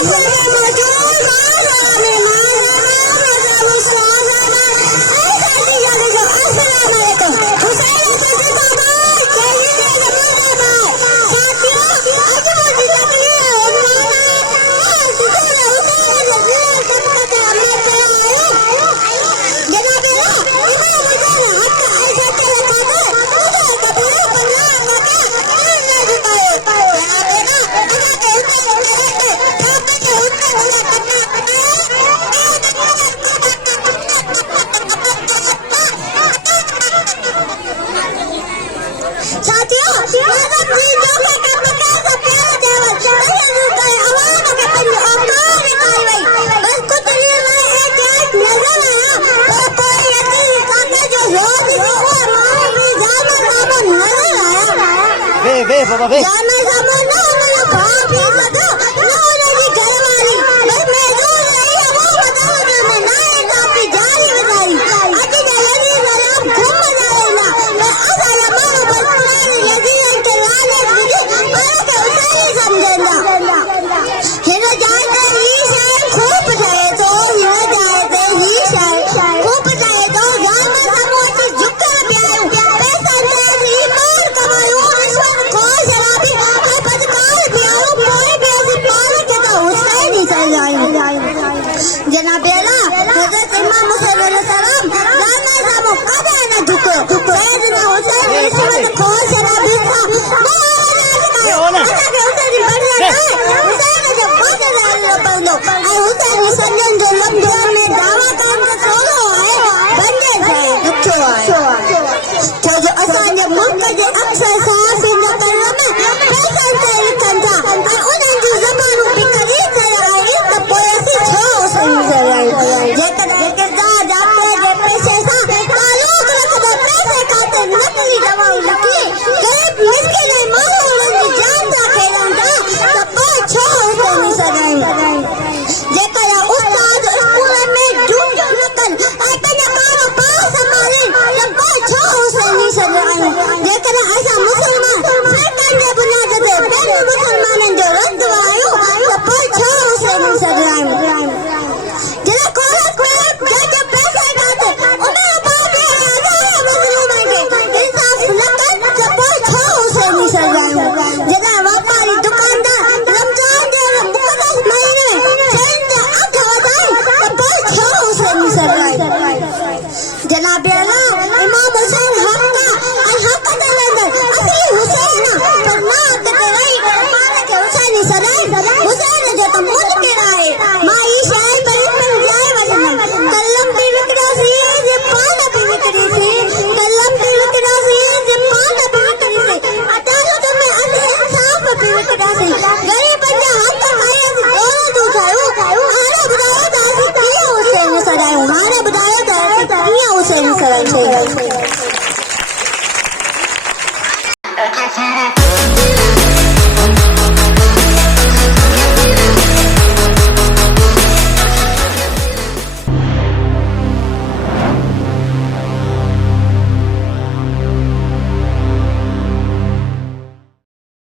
Babe. जनाबेला हजरत इमाम हुसैन अलैहिस्सलाम लाना सामो कबे न झुको सैयदना हुसैन रिश्वत खो शराबी था हुसैन बढ़िया हुसैन जब बहुत ज्यादा पवंदो ऐं हुसैन संजन जो लफ्ज़ में दावा करण त सोलो आहे बंदे जाए ॾुखियो आहे छो जो असांजे मुल्क जे अक्सर सहाफ़िन जो कलम पैसनि ते लिखनि था ऐं उन्हनि जूं ज़बानूं बि ख़रीद कया आहिनि त पोइ असीं छो जेकॾहिं किरदार जापे जे पैसे सां तालुक रखंदो पैसे ख़ातिर नकली दवाऊं लिखी ग़रीब मिस्किन ऐं माण्हू जी जान था खेॾनि था त पोइ छो हुसैनी सॾायूं जेकॾहिं उस्ताद स्कूल में ड्यूटियूं न कनि ऐं पंहिंजा ॿार पाण संभालनि त पोइ छो हुसैनी सॾायूं जेकॾहिं असां मुस्लमान फ़िरक़नि जे बुनियाद ते ॿियनि मुस्लमाननि जो रद्द आहियूं त पोइ छो हुसैनी सॾायूं Husain,